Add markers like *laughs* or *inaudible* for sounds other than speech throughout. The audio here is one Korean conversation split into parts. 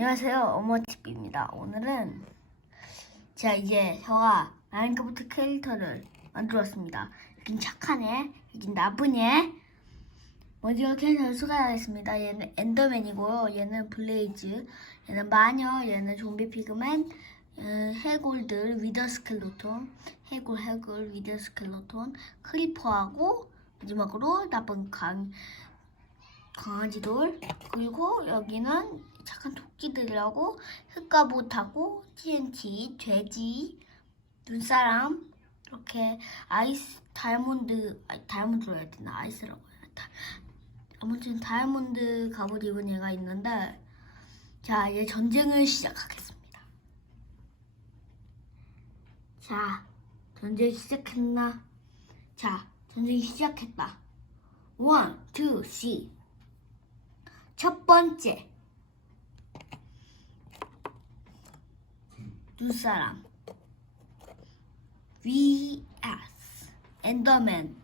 안녕하세요. 어머TV입니다. 오늘은 제가 이제 저가 마인크래프트 캐릭터를 만들었습니다. 여긴 애, 여긴 나쁜 애. 먼저 캐릭터를 소개하겠습니다. 얘는 엔더맨이고요. 얘는 블레이즈, 얘는 마녀, 얘는 좀비 피그맨, 해골들, 위더 스켈로톤, 해골, 해골, 위더 스켈로톤, 크리퍼하고 마지막으로 나쁜 강, 강아지돌 그리고 여기는 착한 토끼들이라고 흑가봇하고 TNT 돼지 눈사람 이렇게 아이스 다이아몬드 다이아몬드로 해야 되나? 아이스라고 해야 다 아무튼 다이아몬드 갑옷 입은 얘가 있는데 자 이제 전쟁을 시작하겠습니다. 자 전쟁 시작했나? 자 전쟁이 시작했다. 원, 투, 시. 첫 번째. 눈사람. VS. 엔더맨.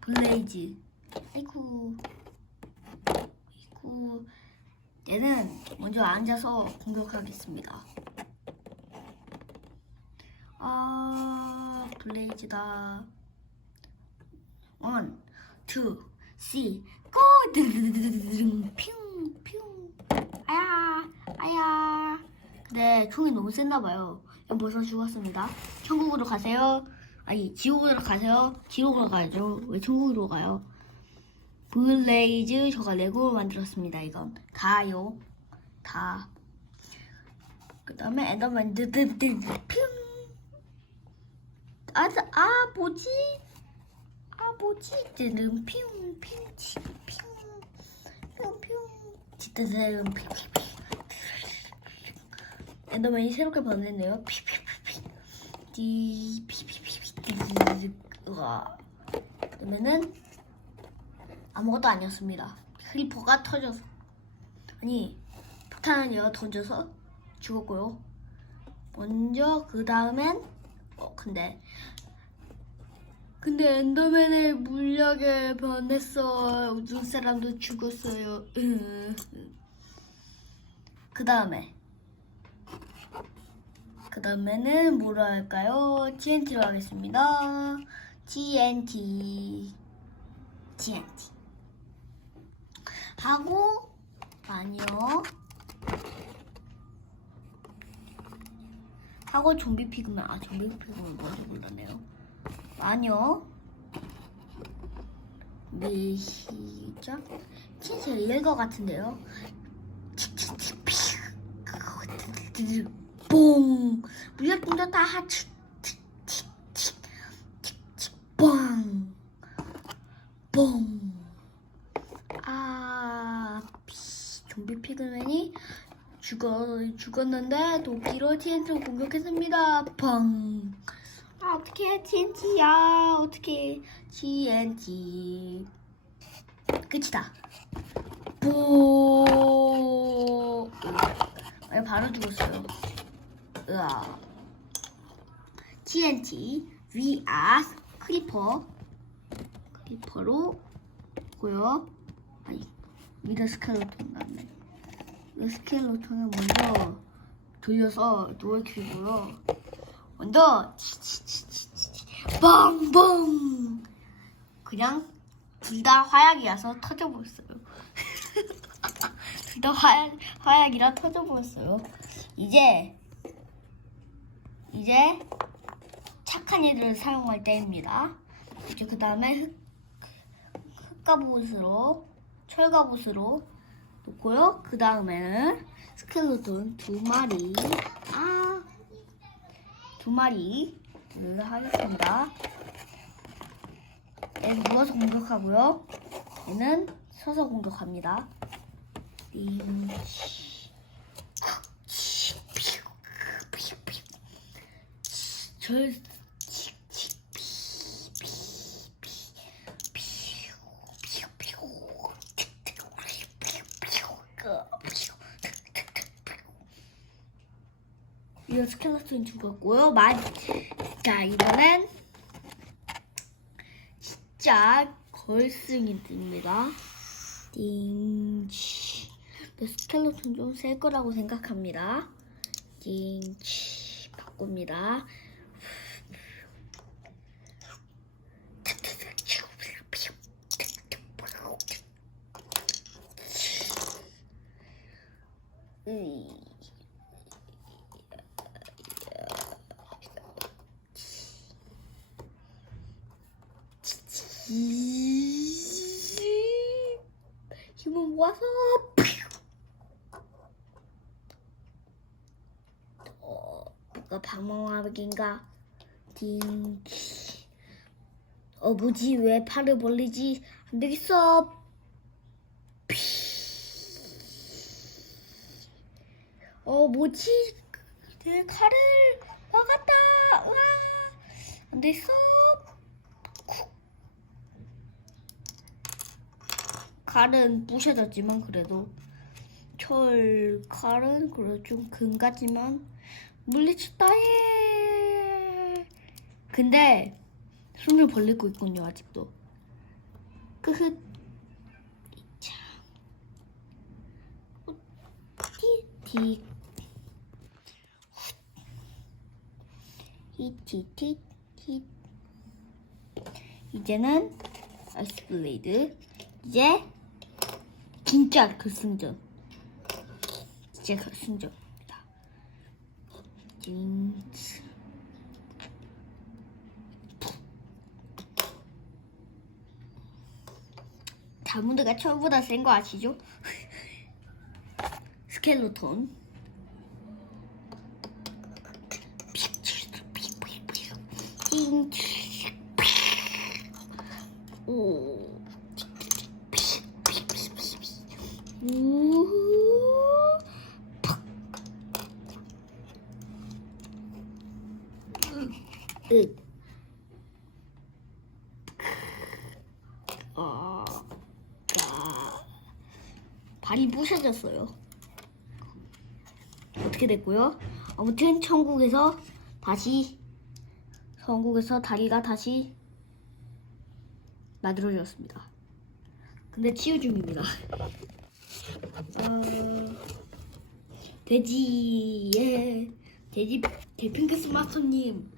블레이즈. 아이쿠. 아이쿠. 얘는 먼저 앉아서 공격하겠습니다. 아, 블레이즈다. 원, 투, 씨, 고! 핑, 핑. 아야, 아야. 근데 총이 너무 센나 봐요. 벌써 죽었습니다. 천국으로 가세요. 아니, 지옥으로 가세요. 지옥으로 가야죠. 왜 천국으로 가요? 블레이즈, 저가 레고로 만들었습니다. 이건 다요. 다. 그 다음에 엔더맨, 드드드드, 핑. 아, 아, 뭐지? 아 뭐지? 뜨는 핑, 핑, 치, 핑, 핑, 핑, 핑, 핑, 핑. 엔더맨이 새롭게 변했네요. 피, 피, 피, 피, 디, 피, 피, 피, 피, 디, 으아. 그러면은 아무것도 아니었습니다. 크리퍼가 터져서 아니 폭탄을 던져서 죽었고요. 먼저 그 다음엔 어 근데 근데 엔더맨의 물약에 변했어. 눈사람도 죽었어요. 그 다음에 그 다음에는 뭐라 할까요? TNT로 하겠습니다. TNT TNT 하고 아니요 하고 좀비 피그맨 아 좀비 피그맨 먼저 골랐네요. 아니요. 네, 시작. 진짜 이럴 것 같은데요. 물약 던졌다. 칙칙칙칙칙칙 뽕. 뽕. 아, 피. 좀비 피그맨이 죽어 죽었는데 도끼로 TNT를 공격했습니다. 펑. 아 어떻게 TNT야 어떻게 TNT 끝이다 보 아, 바로 죽었어요 으아 TNT vs 크리퍼 크리퍼로 고요 아니 미더 스켈레톤 나네 이 스켈레톤을 먼저 돌려서 누워키고요 먼저 뻥뻥 그냥 둘 다 화약이라서 터져버렸어요. 둘 다 화약 화약이라 터져버렸어요. 이제 이제 착한 애들을 사용할 때입니다. 이제 그 다음에 흑 흑갑옷으로 철갑옷으로 놓고요. 그 다음에는 스켈레톤 두 마리 아. 두 마리를 하겠습니다. 얘는 누워서 공격하고요. 얘는 서서 공격합니다. 띵. 절 이거 스켈레톤 죽었고요. 마... 자, 이번엔 진짜 걸승입니다. 띵. 그 스켈레톤 좀 셀 거라고 생각합니다. 징치 바꿉니다. 힘을 모아서 어, 뭐가 방망이인가? 딩. 어 뭐지? 왜 팔을 벌리지? 안 되겠어. 피. 어 뭐지? 내 칼을 막았다. 으아 안 되겠어 칼은 부셔졌지만 그래도 철 칼은 그래도 좀 금 같지만 물리쳤다 예 근데 손을 벌리고 있군요 아직도. 크흐. 자 티티 히티티티. 이제는 아이스 블레이드. 이제 진짜 결승전. 진짜 결승전입니다. 진짜 다문드가 철보다 센 거 아시죠? *laughs* 스켈로톤. 오. 우. 으. 아. 아. 발이 부셔졌어요. 어떻게 됐고요? 아무튼 천국에서 다시 천국에서 다리가 다시 만들어졌습니다. 근데 치유 중입니다. 어, 돼지의 돼지 대핑크 스 마스터님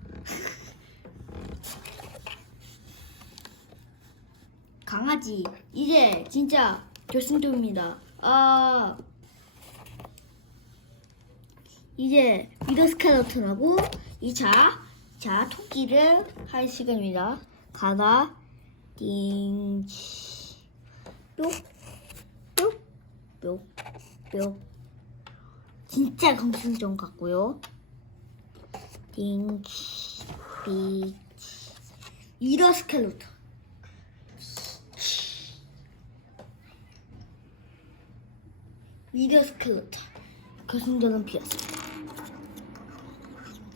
강아지 이제 진짜 결승점입니다. 아 이제 미더 스켈레톤하고 2차 자 토끼를 할 시간입니다. 가다 띵치 뿅뿅뿅뿅 진짜 강승전 같고요. 띵치 비치 이더 스켈레톤 미더 스켈레톤 결승전은 비었습니다.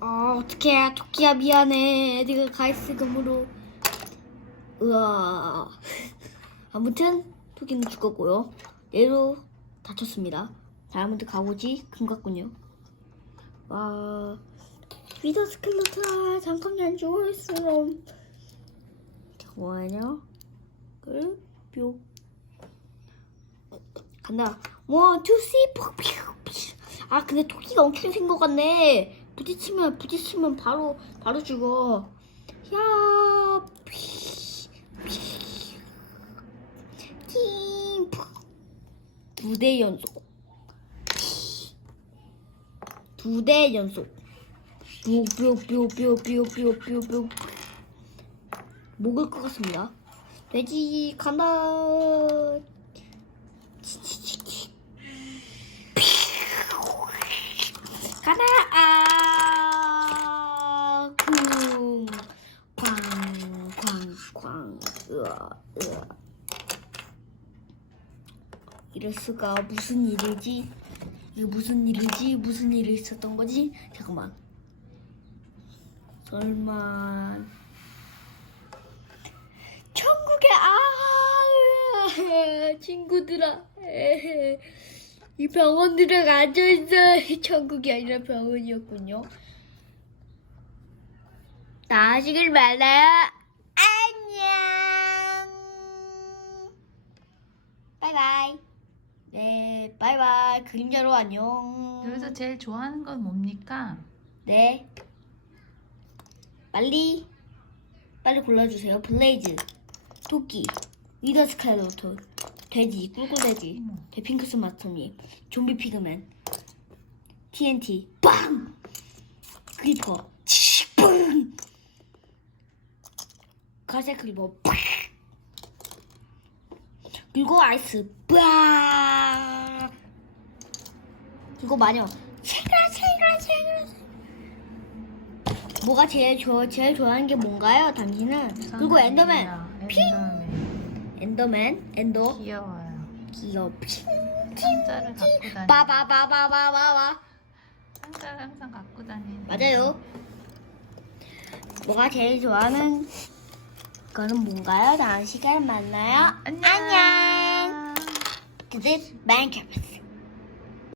아 어떡해. 토끼야 미안해. 네가 가이스 금으로. 으아 아무튼 토끼는 죽었고요. 얘로 다쳤습니다. 다이아몬드 가오지? 금 같군요. 와. 미더 스켈레톤 잠깐만 좋아했으면 잠깐만요 그래 뿅. 간다 원, 투, 쓰리, 포, 퓨, 아, 근데 토끼가 엄청 센것 같네. 부딪히면, 부딪히면 바로, 바로 죽어. 야, 피, 피. 킹, 푸. 두대 연속. 두 대 연속. 뾰, 뾰, 뾰, 뾰, 뾰, 뾰, 뾰, 뾰. 먹을 것 같습니다. 돼지 간다. 이럴 수가 무슨 일이지 이게 무슨 일이지 무슨 일이 있었던 거지? 잠깐만. 설마. 천국의 아 친구들아. 이 병원 들어가져 있어 천국이 아니라 병원이었군요. 나가시길 말아요. 안녕. 바이바이 네 바이바이 자, 그림자로 안녕. 여기서 제일 좋아하는 건 뭡니까? 네. 빨리, 빨리 골라주세요. 블레이즈, 토끼, 위더 스카이로토, 돼지, 꿀꿀돼지. 데핑크스 마토니, 좀비 피그맨, TNT, 빵! 크리퍼, 치, 빵! 가세 크리퍼, 빵! 그리고 아이스, 빵! 그리고 마녀, 챙그라, 챙그라, 챙그라. 뭐가 제일 좋아, 제일 좋아하는 게 뭔가요, 당신은? 그리고 엔더맨, 핑! 엔더맨. 엔더, 귀여워요. 귀여워, 핑! 상자를 갖고 다니. 빠바바바바바바. 상자를 항상 갖고 다니는. 맞아요. 뭐가 제일 좋아하는 거는 뭔가요? 다음 시간에 만나요. 안녕. 안녕. This is Minecraft.